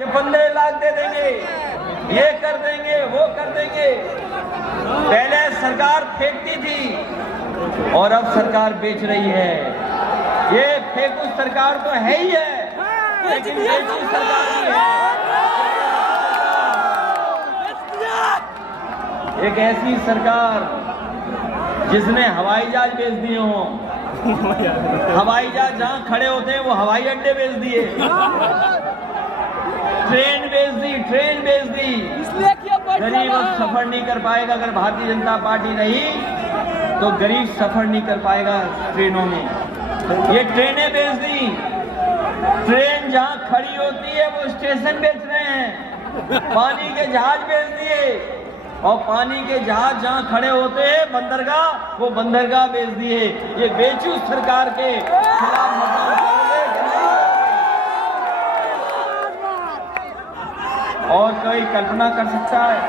कि 15 लाख दे देंगे, ये कर देंगे, वो कर देंगे। पहले सरकार फेंकती थी और अब सरकार बेच रही है। ये फेंकू सरकार तो है ही है, लेकिन बेचू सरकार भी है। एक ऐसी सरकार जिसने हवाई जहाज बेच दिए हों, हवाई जहाज जहां खड़े होते हैं वो हवाई अड्डे बेच दिए, ट्रेन बेच दी, ट्रेन बेच दी। गरीब अब सफर नहीं कर पाएगा। अगर भारतीय जनता पार्टी रही तो गरीब सफर नहीं कर पाएगा ट्रेनों में। ये ट्रेनें बेच दी, ट्रेन जहां खड़ी होती है वो स्टेशन बेच रहे हैं। पानी के जहाज बेच दिए और पानी के जहाज जहां खड़े होते हैं बंदरगाह, वो बंदरगाह बेच दिए। ये बेचू सरकार के खिलाफ मतदान करोगे? और कोई कल्पना कर सकता है,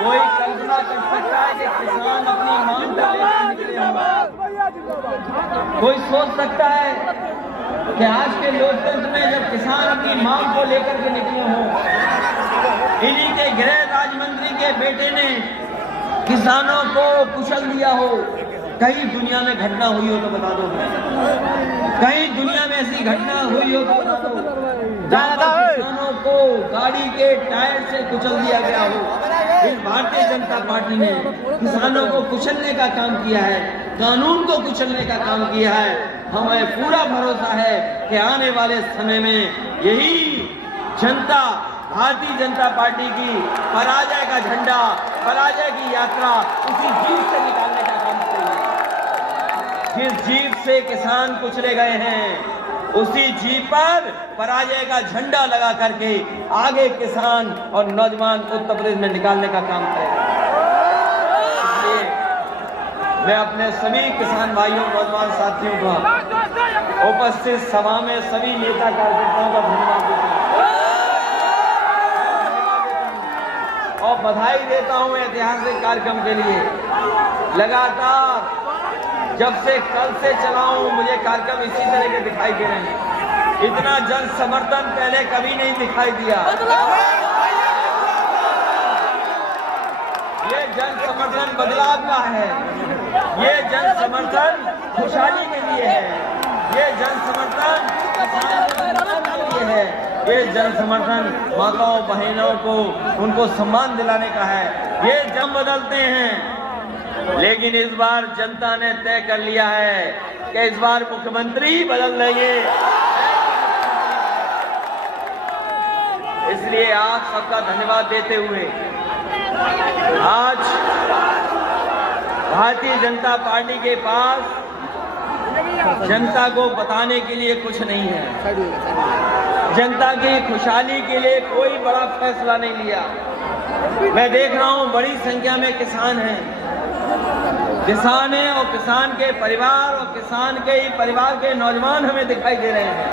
कोई कल्पना कर सकता है कि किसान अपनी मांग को लेकर निकले हों? कोई सोच सकता है कि आज के लोकतंत्र में जब किसान अपनी मांग को लेकर के निकले हों, इन्हीं के गृह राज्य मंत्री के बेटे ने किसानों को कुचल दिया हो? कहीं दुनिया में घटना हुई हो तो बता दो, कहीं दुनिया में ऐसी घटना हुई हो तो बता दो किसानों को गाड़ी के टायर से कुचल दिया गया हो। इस भारतीय जनता पार्टी ने किसानों को कुचलने का काम किया है, कानून को कुचलने का काम किया है। हमें पूरा भरोसा है कि आने वाले समय में यही जनता भारतीय जनता पार्टी की पराजय का झंडा, पराजय की यात्रा उसी जीप से निकालने का काम करेगी। जिस जीप से किसान कुचले गए हैं उसी जीप पर पराजय का झंडा लगा करके आगे किसान और नौजवान उत्तर प्रदेश में निकालने का काम करेगा। इसलिए मैं अपने सभी किसान भाइयों, नौजवान साथियों को उपस्थित सभा में सभी नेता कार्यकर्ताओं का धन्यवाद देता हूँ और बधाई देता हूं ऐतिहासिक कार्यक्रम के लिए। लगातार जब से कल से चलाऊं मुझे कार्यक्रम इसी तरह के दिखाई दे रहे हैं। इतना जन समर्थन पहले कभी नहीं दिखाई दिया। ये जन समर्थन बदलाव का है, ये जन समर्थन खुशहाली के लिए है, ये जन समर्थन किसान के लिए है, ये जन समर्थन माताओं बहनों को उनको सम्मान दिलाने का है। ये जब बदलते हैं, लेकिन इस बार जनता ने तय कर लिया है कि इस बार मुख्यमंत्री ही बदल देंगे। इसलिए आप सबका धन्यवाद देते हुए आज भारतीय जनता पार्टी के पास जनता को बताने के लिए कुछ नहीं है। जनता की खुशहाली के लिए कोई बड़ा फैसला नहीं लिया। मैं देख रहा हूं बड़ी संख्या में किसान हैं, किसान हैं और किसान के परिवार और किसान के ही परिवार के नौजवान हमें दिखाई दे रहे हैं।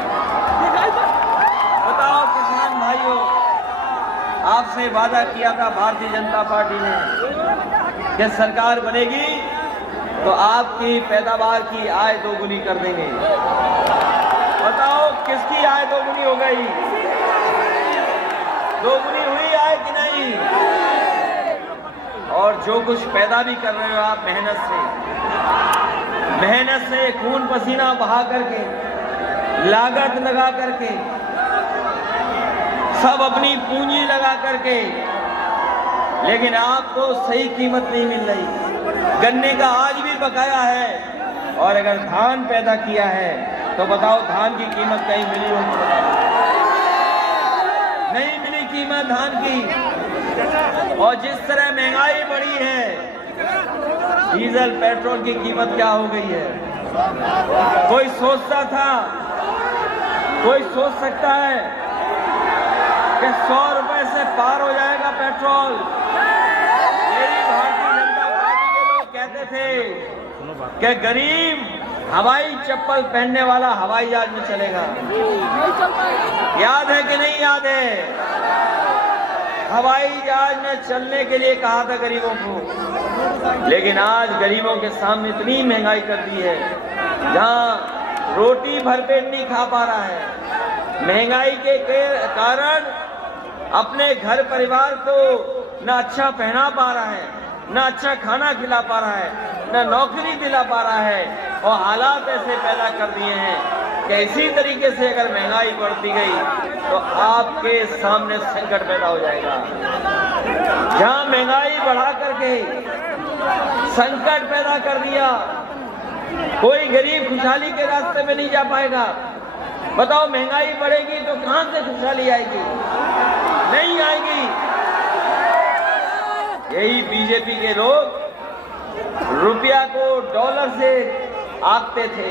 बताओ किसान भाइयों, आपसे वादा किया था भारतीय जनता पार्टी ने कि सरकार बनेगी तो आपकी पैदावार की आय दोगुनी कर देंगे। बताओ किसकी आय दोगुनी हो गई? दोगुनी हुई आय कि नहीं? और जो कुछ पैदा भी कर रहे हो आप मेहनत से खून पसीना बहा करके, लागत लगा करके, सब अपनी पूंजी लगा करके, लेकिन आपको सही कीमत नहीं मिल रही। गन्ने का आज भी बकाया है और अगर धान पैदा किया है तो बताओ धान की कीमत कहीं मिली हो? नहीं मिली कीमत धान की। और जिस तरह महंगाई बढ़ी है, डीजल पेट्रोल की कीमत क्या हो गई है? कोई सोचता था, कोई सोच सकता है कि 100 रुपए से पार हो जाएगा पेट्रोल? मेरी भारतीय जनता पार्टी के लोग कहते थे कि गरीब हवाई चप्पल पहनने वाला हवाई जहाज में चलेगा। याद है कि नहीं याद है? हवाई जहाज में चलने के लिए कहा था गरीबों को, लेकिन आज गरीबों के सामने इतनी महंगाई कर दी है, जहां रोटी भरपेट नहीं खा पा रहा है, महंगाई के कारण अपने घर परिवार को न अच्छा पहना पा रहा है, न अच्छा खाना खिला पा रहा है, न नौकरी दिला पा रहा है, और हालात ऐसे पैदा कर दिए हैं कि इसी तरीके से अगर महंगाई बढ़ती गई तो आपके सामने संकट पैदा हो जाएगा। जहां महंगाई बढ़ा करके संकट पैदा कर दिया, कोई गरीब खुशहाली के रास्ते में नहीं जा पाएगा। बताओ, महंगाई बढ़ेगी तो कहां से खुशहाली आएगी? नहीं आएगी। यही बीजेपी के लोग रुपया को डॉलर से आंकते थे।